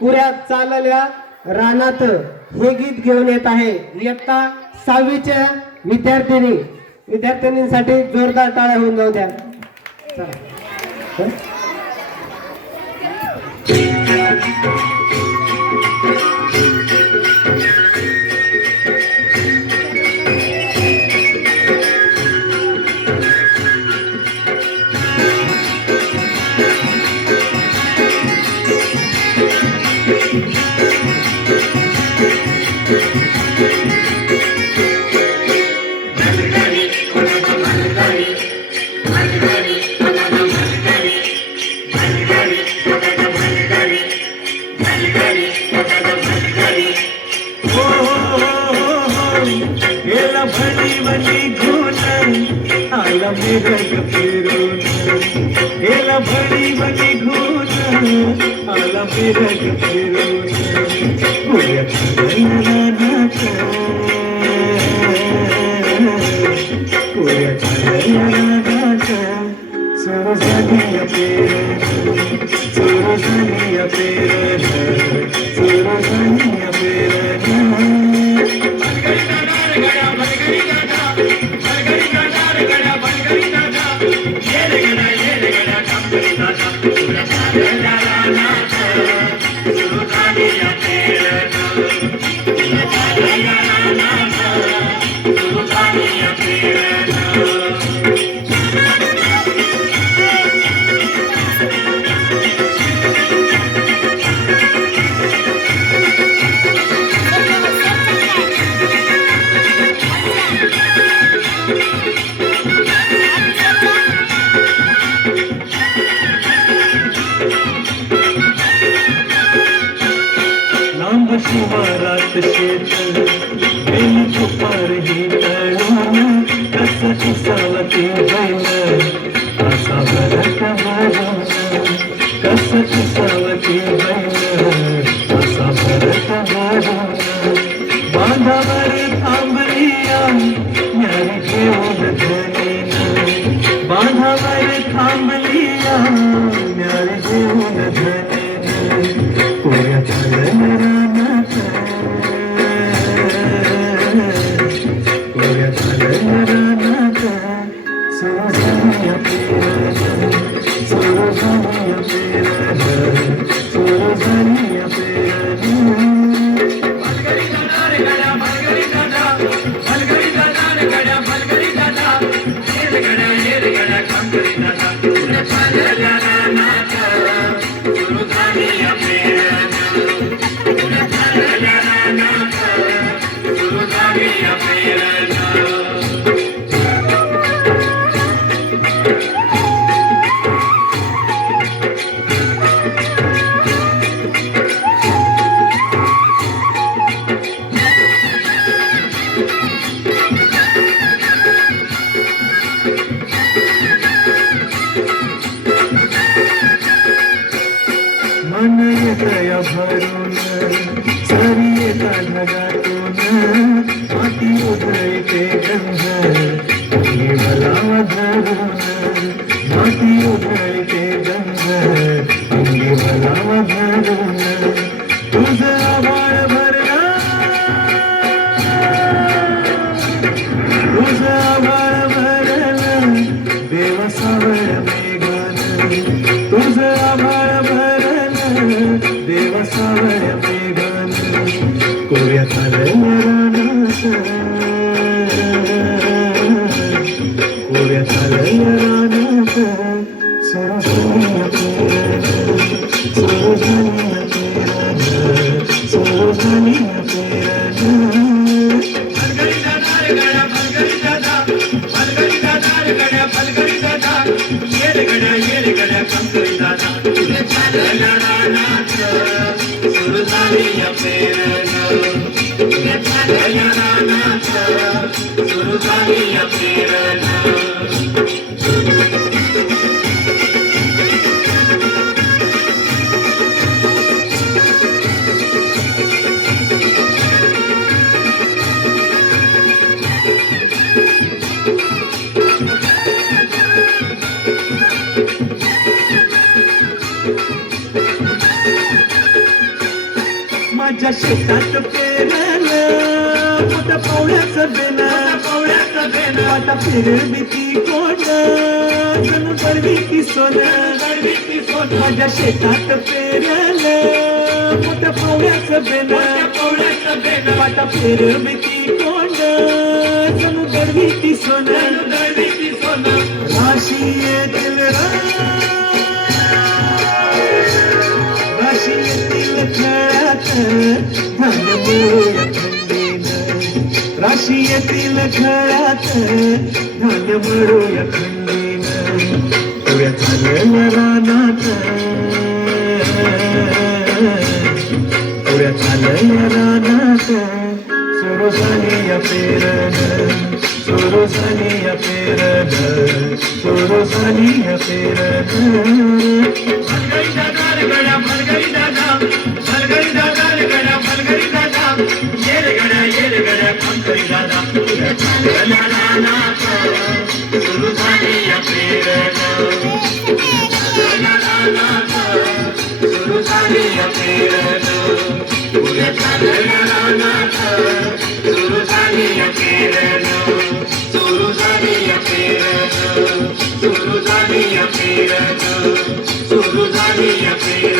पुऱ्या चालल्या रानात हे गीत घेऊन येत आहे इयत्ता 6वीच्या विद्यार्थिनींसाठी जोरदार टाळ्या होऊन जाऊ द्या. चला. गेला भडी भडी घोन आला मिरग फिरून पुऱ्या चालल्या रानात पुऱ्या चालल्या रानात सुरू झाली पेरण सुरू झाली पेरण सुरू झाली पेरण शिवारात शेत बेल तुपार ही तळून कस किसावती बैल असा भरत भरून कस किसावती बैल असा भरत भरून बांधावर थांबलिया न्यारी घेऊन धनीन बांधावर थांबलिया न्यारी घेऊन धनीन पुऱ्या चालल्या मन येतया भरून सरी येता ढगातून माती उधळते गंध अंगी भलावा धरून माती उधळते गंध अंगी भलावा धरून तुझं आभाळ भरला तुझं आभाळ भरलं देव सावळ मेघान तुझं आभाळ देव सावळ मेघान कोऱ्या चालल्या रानात कोऱ्या चालल्या रानात सुरू झाली पेरण सुरू झाली पेरण सुरू झाली पेरण माझ्या शेतात पेरलं मोठ्या पावळ्याचं बेन आता फिरेल भीती कोण जणू गरवी की सोन माझ्या शेतात पेरलं मोठ्या पावळ्याचं बेन आता फिरेल भीती कोण जणू गरवी की सोन राशी येतील राशी येतील खेळात धान्य मिळूया थंडीनं राशी येतील खेळात धान्य मिळूया थंडीनं पुऱ्या झालेल्या रानात पुऱ्या झालेल्या रानात सुरू झाली या पेरणं सुरू झाली या पेरणं सुरू झाली या पेरणं भलगडी दादा रे गड्या भलगडी दादा रे गड्या भलगडी दादा ये रे गड्या भलगडी दादा झालेल्या रानात सुरू झाली या पेरणं झालेल्या रानात सुरू झाली या पेरणं पुऱ्या झालेल्या रानात सुरू झाली या पेरणं सुरू झाली या पेरणं सुरू झाली या पेरणं सुरू झाली या पेरणं